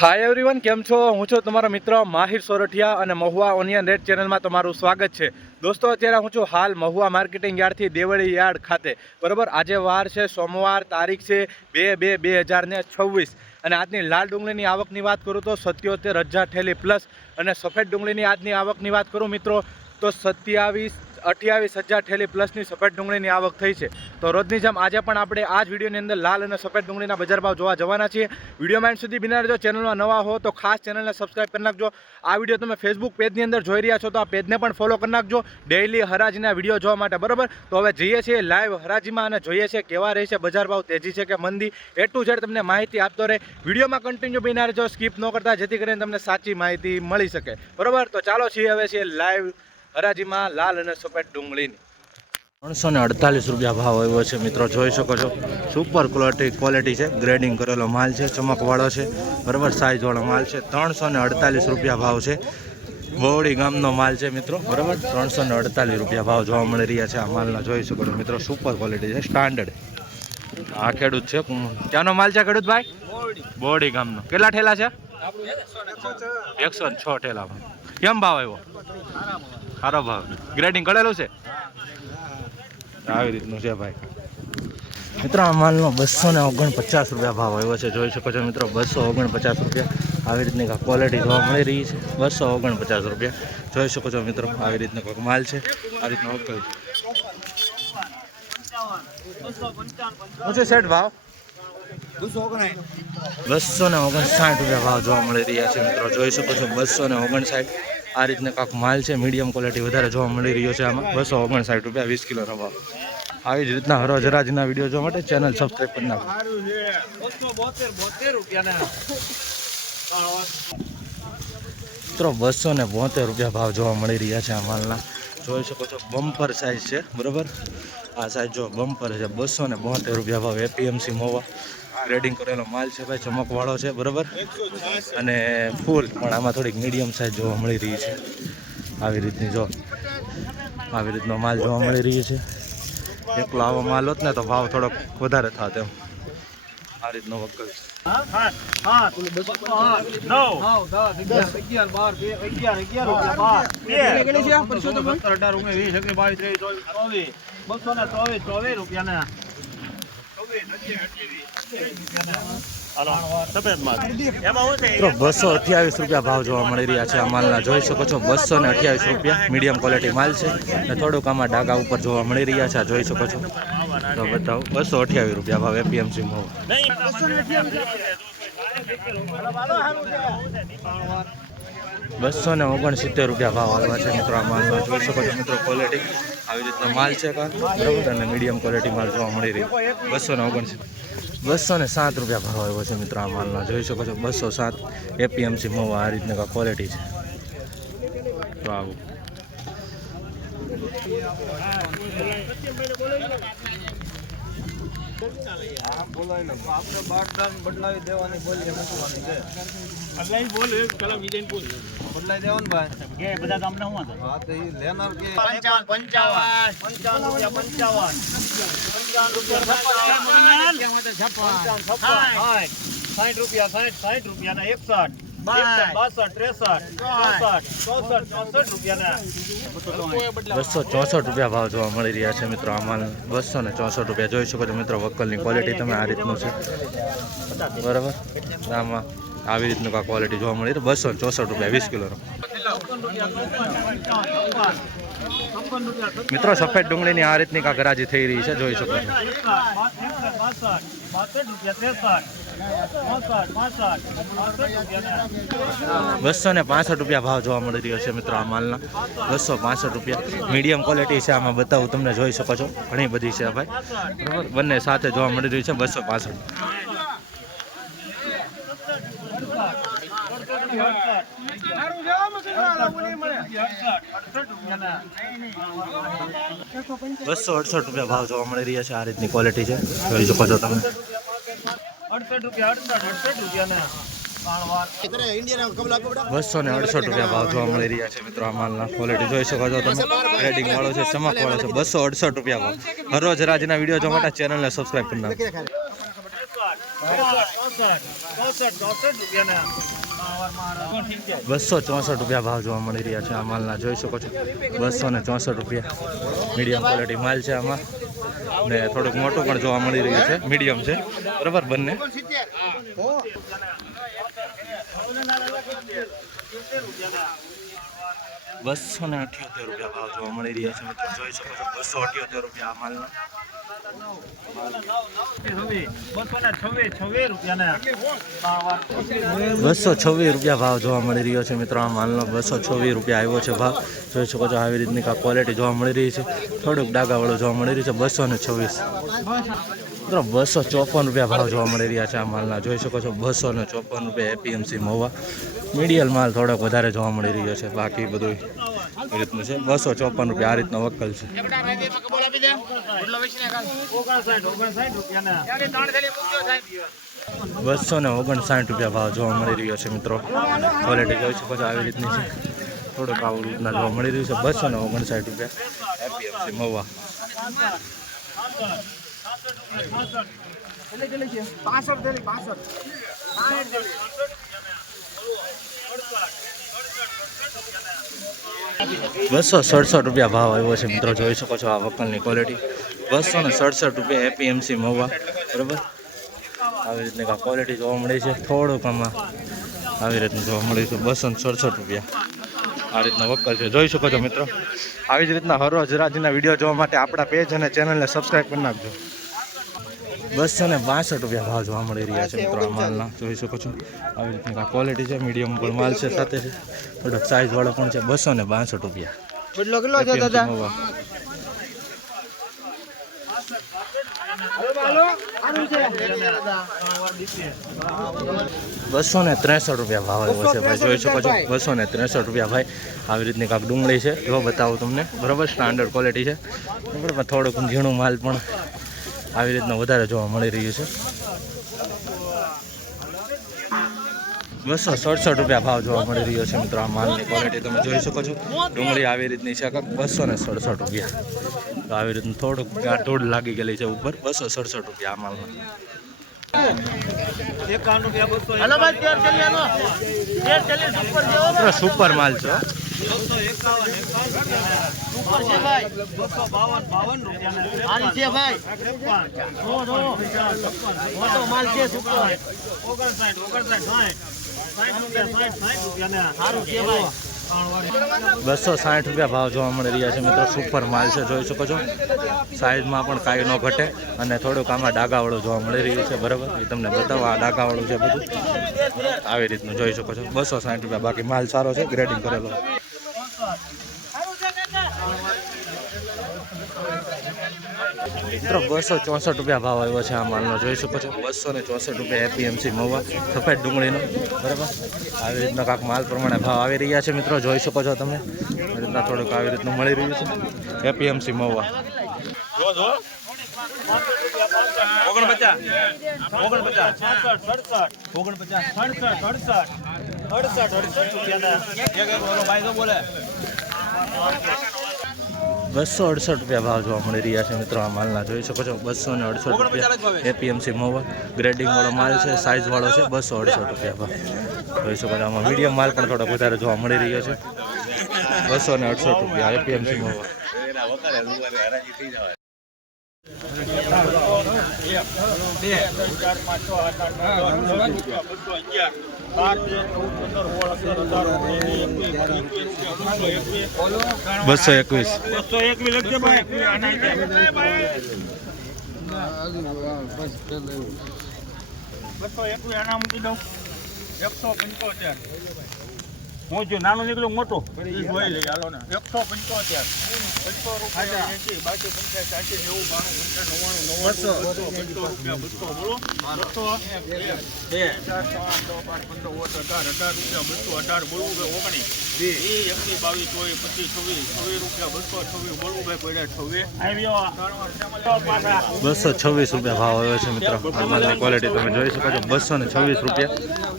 Hi everyone, કેમ છો? હું છું તમારો મિત્ર માહિર સોરઠિયા અને મહુવા ઓનિયન રેટ ચેનલમાં તમારું સ્વાગત છે. દોસ્તો, અત્યારે હું છું હાલ મહુવા માર્કેટિંગ યાર્ડથી દેવળી યાર્ડ ખાતે. બરાબર, આજે વાર છે સોમવાર, તારીખ છે 2/2/2026 અને આજની લાલ ડુંગળીની આવકની વાત કરું તો 77,000 થેલી પ્લસ અને સફેદ ડુંગળીની આજની આવકની વાત કરું મિત્રો તો 28,000 થેલી પ્લસની સફેદ ડુંગળીની આવક થઈ છે. તો રોજની જેમ આજે પણ આપણે આ જ વિડીયોની અંદર લાલ અને સફેદ ડુંગળીના બજાર ભાવ જોવા જવાના છીએ. વિડીયોમાં એન્ડ સુધી બિના રહેજો. ચેનલમાં નવા હો તો ખાસ ચેનલને સબસ્ક્રાઈબ કરી નાખજો. આ વિડીયો તમે ફેસબુક પેજની અંદર જોઈ રહ્યા છો તો આ પેજને પણ ફોલો કરી નાખજો ડેઇલી હરાજીના વિડીયો જોવા માટે. બરાબર, તો હવે જઈએ છીએ લાઈવ હરાજીમાં અને જોઈએ છીએ કેવા રહે છે બજાર ભાવ, તેજી છે કે મંદી. એ ટુ ઝેડ તમને માહિતી આપતો રહે. વિડીયોમાં કન્ટિન્યુ બિના રહેજો, સ્કીપ ન કરતા, જેથી કરીને તમને સાચી માહિતી મળી શકે. બરાબર, તો ચાલો છીએ હવે છીએ લાઈવ હરાજીમાં લાલ અને સફેદ ડુંગળીની. 348 રૂપિયા ભાવ આવ્યો છે મિત્રો, જોઈ શકો છો. સુપર ક્વોલિટી છે, ગ્રેડિંગ કરેલો માલ છે, ચમકવાળો છે. બરાબર, સાઇઝવાળો માલ છે. 348 રૂપિયા ભાવ છે. બોવડી ગામનો માલ છે મિત્રો. બરાબર, 348 રૂપિયા ભાવ જોવા મળી રહ્યા છે આ માલના. જોઈ શકો છો મિત્રો, સુપર ક્વોલિટી છે, સ્ટાન્ડર્ડ. આ ખેડૂત છે, ક્યાંનો માલ છે ખેડૂત ભાઈ? બોવડી ગામનો. કેટલા ઠેલા છે? 106 ઠેલા. કેમ ભાવ આવ્યો? સારો ભાવ. ગ્રેડિંગ કરેલું છે, આવી રીતનું છે ભાઈ. મિત્રો આ માલનો 249 રૂપિયા ભાવ આવ્યો છે. જોઈ શકો છો મિત્રો, 249 રૂપિયા. આવી રીતની ક્વોલિટી જોવા મળી રહી છે. 249 રૂપિયા જોઈ શકો છો મિત્રો. આવી રીતનો કોઈક માલ છે, આ રીતનો વકલ છે. સેટ ભાવ 259 રૂપિયા ભાવ જોવા મળી રહ્યા છે મિત્રો. જોઈ શકો છો 259. આ રીતના કાંક માલ છે, મીડિયમ ક્વોલિટી વધારે જોવા મળી રહ્યો છે આમાં. 259 રૂપિયા 20 કિલોનો ભાવ. આવી જ રીતના હરોજ હરાજીના વિડીયો જોવા માટે ચેનલ સબસ્ક્રાઈબ કરી નાખો. મિત્રો 272 રૂપિયા ભાવ જોવા મળી રહ્યા છે આ માલના. જોઈ શકો છો, બમ્પર સાઇઝ છે. બરાબર, આ સાઇઝ જો બમ્પર છે. 272 રૂપિયા ભાવ. એપીએમસી મોવા ગ્રેડિંગ કરેલો માલ છે ભાઈ, ચમકવાળો છે. બરાબર, અને ફૂલ પણ આમાં થોડીક મીડિયમ સાઇઝ જોવા મળી રહી છે. આવી રીતની જો આવી રીતનો માલ જોવા મળી રહ્યો છે. એકલો આવો માલ હોત ને તો ભાવ થોડોક વધારે થાત એમ. આ રીતનો વકલ મિત્રો 228 રૂપિયા ભાવ જોવા મળી રહ્યા છે આ માલના. જોઈ શકો છો 228 રૂપિયા. મીડિયમ ક્વોલિટી માલ છે અને થોડુંક આમાં ડાઘા ઉપર જોવા મળી રહ્યા છે. જોઈ શકો છો, તો બતાવો 228 રૂપિયા ભાવ. એપીએમસી મોવ 269 રૂપિયા ભાવ આવ્યા છે મિત્રો આ માલમાં. જોઈ શકો છો મિત્રો, ક્વોલિટી આવી રીતનો માલ છે બરાબર, અને મીડિયમ ક્વોલિટી માલ જોવા મળી રહી. 207 રૂપિયા ભાવ આવ્યો છે મિત્રો આ માલના. જોઈ શકો છો 207 એપીએમસી મોવા. આ રીતની ક્વોલિટી છે. તો આવું બદલાવી દેવાની બોલી મૂકવાની છે. બદલાઈ દેવાનું ભાઈ બધા તમને હું હા તો એ લેનાર કે 55 રૂપિયા 61 264 રૂપિયા ભાવ જોવા મળી રહ્યા છે મિત્રો આ માલ. 264 રૂપિયા. જોઈ શકો છો મિત્રો, વકલની ક્વોલિટી તમે આ રીતનું છે. બરાબર, આમાં આવી રીતનું કાંઈ ક્વોલિટી જોવા મળી રહી. 264 રૂપિયા 20 કિલોનો. મિત્રો સફેદ ડુંગળીની આ રીતની કાંઈક હરાજી થઈ રહી છે. જોઈ શકો છો 265 રૂપિયા ભાવ જોવા મળી રહ્યો છે મિત્રો આ માલના. 265 રૂપિયા. મીડિયમ ક્વોલિટી છે આમાં, બતાવું તમને. જોઈ શકો છો, ઘણી બધી છે ભાઈ. બરાબર, બંને સાથે જોવા મળી રહ્યું છે. 265 268 રૂપિયા ભાવ જોવા મળી રહ્યા છે. આ રીતની ક્વોલિટી છે, જોઈ શકો છો તમે. 268 રૂપિયા ભાવ જોવા મળી રહ્યા છે મિત્રો આ માલના. ક્વોલિટી જોઈ શકો છો તમે. ગ્રેડિંગ વાળો છે, ચમકવાળો છે. 268 રૂપિયા ભાવ. હરરોજ રાજના વિડીયો જોવા માટે ચેનલને સબસ્ક્રાઈબ કરી નાખો. ₹264 ભાવ જોવા મળી રહ્યા છે આ માલના, જોઈ શકો છો ₹264 મીડિયમ ક્વોલિટી માલ છે આમાં, ને થોડુંક મોટું પણ જોવા મળી રહ્યું છે, મીડિયમ છે બરાબર બંને. ₹278 ભાવ જોવા મળી રહ્યા છે મિત્રો, જોઈ શકો છો ₹278 આ માલના. ₹226 ભાવ જોવા મળી રહ્યો છે મિત્રો આ માલનો, ₹226 આવ્યો છે ભાવ, જોઈ શકો છો આવી રીતની ક્વોલિટી જોવા મળી રહી છે, થોડુંક ડાઘાવાળું જોવા મળી રહ્યું છે. 226 મિત્રો ₹254 ભાવ જોવા મળી રહ્યા છે આ માલના, જોઈ શકો છો ₹254 એપીએમસી મહુવા. મીડિયમ માલ થોડોક વધારે જોવા મળી રહ્યો છે, બાકી બધું એ રીતનું છે. ₹254 આ રીતનો વકલ છે. ₹259 ભાવ જોવા મળી રહ્યો છે મિત્રો, ક્વોલિટી જોઈ શકો છો આવી રીતની છે, થોડુંક આવું રીતના જોવા મળી રહ્યું છે. ₹259 એપીએમસી મહુવા. ₹267 ભાવ આવ્યો છે મિત્રો, જોઈ શકો છો આ વકલની ક્વોલિટી. ₹267 એપીએમસી મહુવા બરાબર. આવી રીતની ક્વોલિટી જોવા મળી છે, થોડુંક આમાં આવી રીતનું જોવા મળી છે. ₹267 આ રીતના વકલ છે, જોઈ શકો છો મિત્રો. આવી જ રીતના હરરોજ હરાજીના વિડીયો જોવા માટે આપણા પેજ અને ચેનલને સબસ્ક્રાઈબ કરી નાખજો. ₹262 ભાવ જોવા મળી રહ્યા છે મિત્રો આ માલના, જોઈ શકો છો આવી રીતની ક્વોલિટી છે, મીડિયમ પણ માલ છે સાથે છે, થોડોક સાઇઝ વાળો પણ છે. ₹262 ₹263 ભાવ આવ્યો છે ભાઈ, જોઈ શકો છો ₹263 ભાઈ. આવી રીતની કાંક ડુંગળી છે, જો બતાવું તમને બરાબર, સ્ટાન્ડર્ડ ક્વોલિટી છે બરાબર, થોડુંક ઝીણું માલ પણ આવી રીતના વધારે જોવા મળી રહ્યું છે. ₹267 ભાવ જોવા મળી રહ્યો છે મિત્રો આ માલની ક્વોલિટી તમે જોઈ શકો છો. ડુંગળી આવી રીતની છે, કાંક ₹267 આવી રીતનું થોડુંક ધૂળ લાગી ગયેલી છે ઉપર. ₹267 આ માલમાં. સુપર માલ છે. ₹260 ભાવ જોવા મળી રહ્યા છે મિત્રો, સુપર માલ છે, જોઈ શકો છો. સાઈઝમાં પણ કાંઈ ન ઘટે, અને થોડુંક આમાં ડાઘાવાળું જોવા મળી રહ્યું છે બરાબર, એ તમને બતાવવા ડાઘાવાળું છે બધું આવી રીતનું જોઈ શકો છો. ₹260 બાકી માલ સારો છે, ગ્રેડિંગ કરેલો. મિત્રો ₹264 ભાવ આવ્યો છે આ માલનો, જોઈ શકો છો. ₹264 એપીએમસી મહુવા, સફેદ ડુંગળીનો બરાબર. આવી રીતના કાંક માલ પ્રમાણે ભાવ આવી રહ્યા છે મિત્રો, જોઈ શકો છો તમે. આવી રીતના થોડુંક આવી રીતનું મળી રહ્યું છે એપીએમસી મહુવા. ₹268 ભાવ જોવા મળી રહ્યા છે મિત્રો આ માલના, જોઈ શકો છો. ₹268 એપીએમસી મહુવા, ગ્રેડિંગ વાળો માલ છે, સાઇઝ વાળો છે. ₹268 ભાવ જોઈ શકો છો. આમાં મીડિયમ માલ પણ થોડો વધારે જોવા મળી રહ્યો છે. ₹268 એપીએમસી મહુવા. હું જો નાનું નીકળું મોટું જોઈ લઈએ, હાલો ને. 175 ₹280 ભાવ આવ્યો છે મિત્રો આ માલની ક્વોલિટી તમે જોઈ શકો છો. ₹226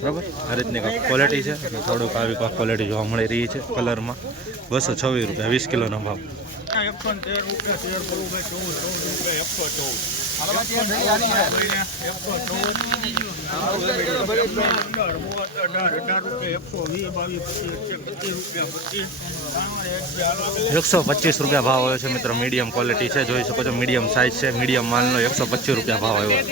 બરાબર. આ રીતની ક્વોલિટી છે, થોડુંક આવી ક્વોલિટી જોવા મળી રહી છે કલરમાં. ₹226 20 કિલોનો ભાવ. ₹113 શેર, ₹14 14 ₹114. ₹125 ભાવ આવ્યો છે મિત્રો. મીડિયમ ક્વોલિટી છે, જોઈ શકો છો. મીડિયમ સાઇઝ છે. મીડિયમ માલનો ₹125 ભાવ આવ્યો.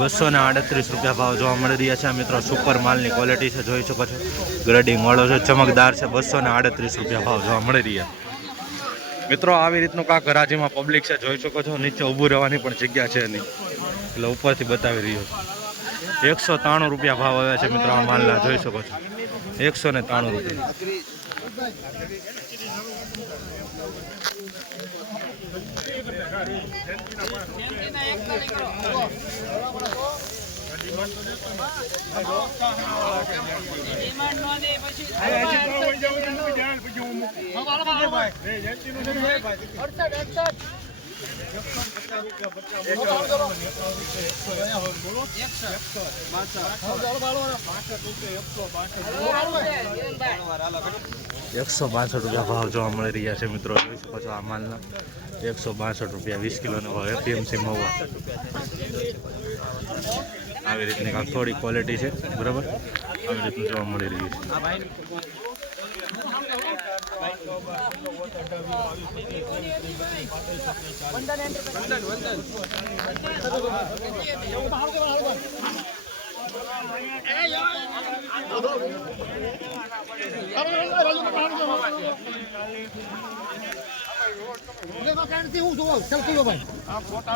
₹238 ભાવ જોવા મળી રહ્યા છે મિત્રો. સુપર માલની ક્વોલિટી છે, જોઈ શકો છો. ગ્રેડિંગ વાળો છે, ચમકદાર છે. ₹238 ભાવ જોવા મળી રહ્યા મિત્રો. આવી રીતનું કાંક હરાજીમાં પબ્લિક છે, જોઈ શકો છો. નીચે ઊભું રહેવાની પણ જગ્યા છે નહીં, એટલે ઉપરથી બતાવી રહ્યો છું. ₹193 ભાવ આવ્યા છે મિત્રો આ માલના, જોઈ શકો છો. ₹193. ₹162 ભાવ જોવા મળી રહ્યા છે મિત્રો, જોઈ શકો છો આ માલના. ₹162 20 કિલોનો ભાવ. એપીએમસી મહુવા. આવી રીતની કાંઈક થોડી ક્વોલિટી છે, બરાબર. આવી રીતનું જોવા મળી રહ્યું છે. હું જોવો ચાલ કયો ભાઈ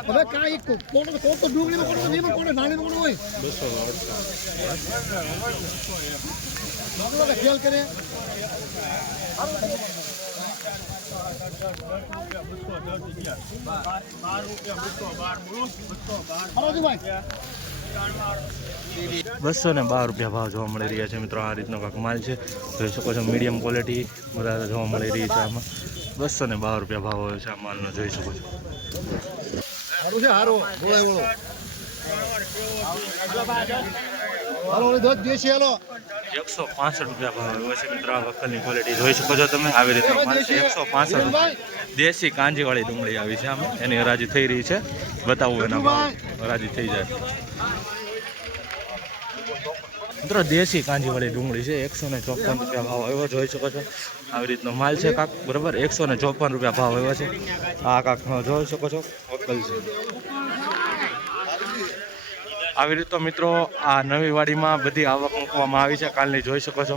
હવે કાંઈ કોણ તો ડુંગળીમાં કોણ નીમાં કોણ નાળીમાં કોણ હોય 208 ખેલ કરે ₹212 ભાવ જોવા મળી રહ્યા છે મિત્રો. આ રીતનો કાંક માલ છે, જોઈ શકો છો. મીડિયમ ક્વોલિટી બરાબર જોવા મળી રહી છે. આમાં ₹212 ભાવ આવ્યો છે આ માલનો, જોઈ શકો છો. હારો હાલો દોધ દેશી હાલો ₹165 ભાવ આવ્યો છે મિત્રો. આ વકલની ક્વોલિટી જોઈ શકો છો તમે. આવી રીતનો માલ છે. ₹165 દેશી કાંજીવાળી ડુંગળી આવી છે આમાં. એની હરાજી થઈ રહી છે, બતાવું એના ભાવ. હરાજી થઈ જાય મિત્રો. દેશી કાંજીવાળી ડુંગળી છે. ₹154 ભાવ આવ્યો, જોઈ શકો છો. આવી રીતનો માલ છે કાંક, બરાબર. ₹154 ભાવ આવ્યો છે. આ કાંક જોઈ શકો છો, વકલ છે. આવી રીતો મિત્રો આ નવી વાડીમાં બધી આવક મૂકવામાં આવી છે કાલની, જોઈ શકો છો.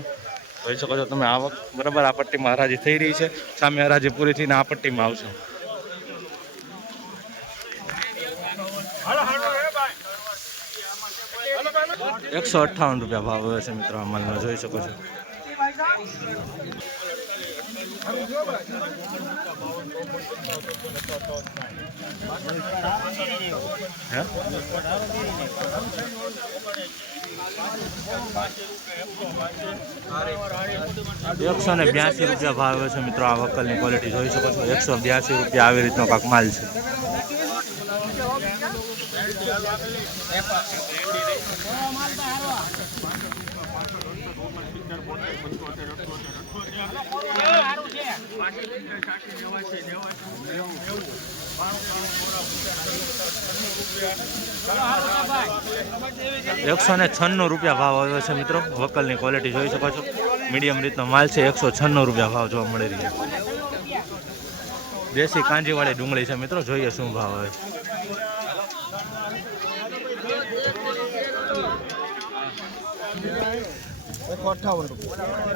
જોઈ શકો છો તમે આવક, બરાબર. આ પટ્ટીમાં હરાજી થઈ રહી છે. સામે હરાજી પૂરી થઈને આ પટ્ટીમાં આવશે. ₹158 ભાવ આવ્યો છે મિત્રો આ માલનો, જોઈ શકો છો. ₹182 ભાવ આવ્યો છે મિત્રો. આ વકલની ક્વોલિટી જોઈ શકો છો. ₹182 આવી રીતનો કાંક માલ છે. ₹196 ભાવ આવ્યો છે મિત્રો. વકલની ક્વોલિટી જોઈ શકો છો. મીડિયમ રીતનો માલ છે. ₹196 ભાવ જોવા મળી રહ્યા. દેશી કાંજીવાળી ડુંગળી છે મિત્રો. જોઈએ શું ભાવ આવે.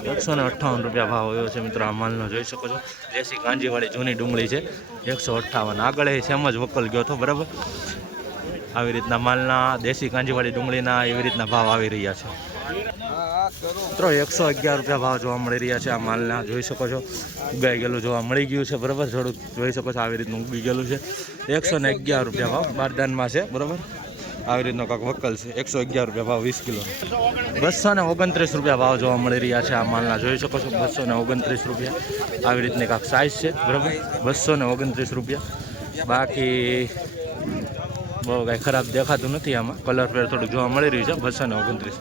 ₹158 ભાવ આવ્યો છે મિત્રો આ માલનો, જોઈ શકો છો. દેશી કાંજીવાળી જૂની ડુંગળી છે. 158. આગળ એ સેમ જ વકલ ગયો હતો, બરાબર. આવી રીતના માલના દેશી કાંજીવાળી ડુંગળીના એવી રીતના ભાવ આવી રહ્યા છે મિત્રો. ₹111 ભાવ જોવા મળી રહ્યા છે આ માલના, જોઈ શકો છો. ઉગાઈ ગયેલું જોવા મળી ગયું છે, બરાબર. થોડુંક જોઈ શકો છો આવી રીતનું ઉગી ગયેલું છે. ₹111 ભાવ બારદાનમાં છે, બરાબર. આવી રીતનો કાંક વકલ છે 111 રૂપિયા ભાવ 20 કિલો 229 રૂપિયા ભાવ જોવા મળી રહ્યા છે આ માલના જોઈ શકો છો 229 રૂપિયા આવી રીતની કાંક સાઇઝ છે બરાબર 229 રૂપિયા બાકી બહુ કાંઈ ખરાબ દેખાતું નથી આમાં કલર ફેર થોડુંક જોવા મળી રહ્યું છે 229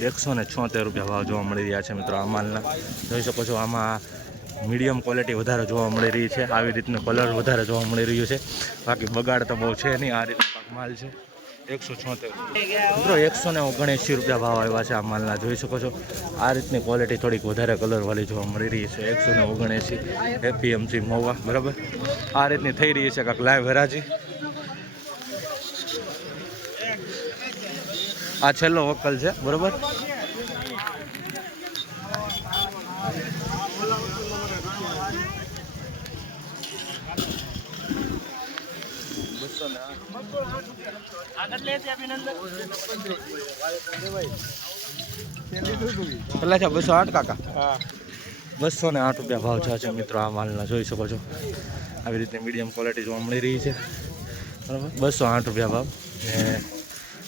176 રૂપિયા ભાવ જોવા મળી રહ્યા છે મિત્રો આ માલના જોઈ શકો છો આમાં મીડિયમ ક્વોલિટી વધારે જોવા મળી રહી છે આવી રીતનો કલર વધારે જોવા મળી રહ્યું છે બાકી બગાડ તો બહુ છે નહીં આ રીતનો માલ છે 176 મિત્રો 179 રૂપિયા ભાવ આવ્યા છે આ માલના જોઈ શકો છો આ રીતની ક્વોલિટી થોડીક વધારે કલરવાળી જોવા મળી રહી છે 179 એપીએમસી મહુવા બરાબર આ રીતની થઈ રહી છે કાંક લાઈવ હરાજી આ છેલ્લો વકલ છે બરાબર કેટલા છે 208 કાકા 208 રૂપિયા ભાવ છે મિત્રો આ માલના જોઈ શકો છો આવી રીતે મીડિયમ ક્વોલિટી જોવા મળી રહી છે બરાબર 208 રૂપિયા ભાવ ને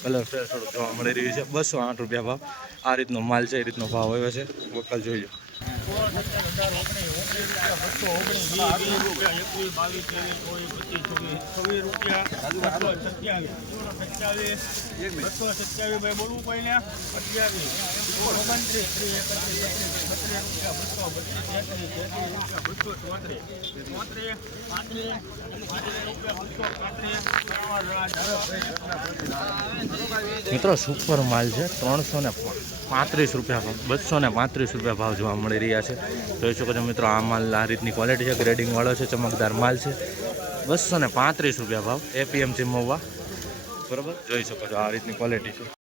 કલર ફેર થોડું જોવા મળી રહ્યું છે 208 રૂપિયા ભાવ આ રીતનો માલ છે એ રીતનો ભાવ આવ્યો છે વકલ જોઈ લો મિત્રો સુપર માલ છે 335 રૂપિયા ભાવ 235 રૂપિયા ભાવ જોવા મળી રહ્યા છે જોઈ શકો છો મિત્રો આ માલ આ રીતની ક્વોલિટી છે ગ્રેડિંગ વાળો છે ચમકદાર માલ છે 235 રૂપિયા ભાવ એપીએમસી મહુવા બરાબર જોઈ શકો છો આ રીતની ક્વોલિટી છે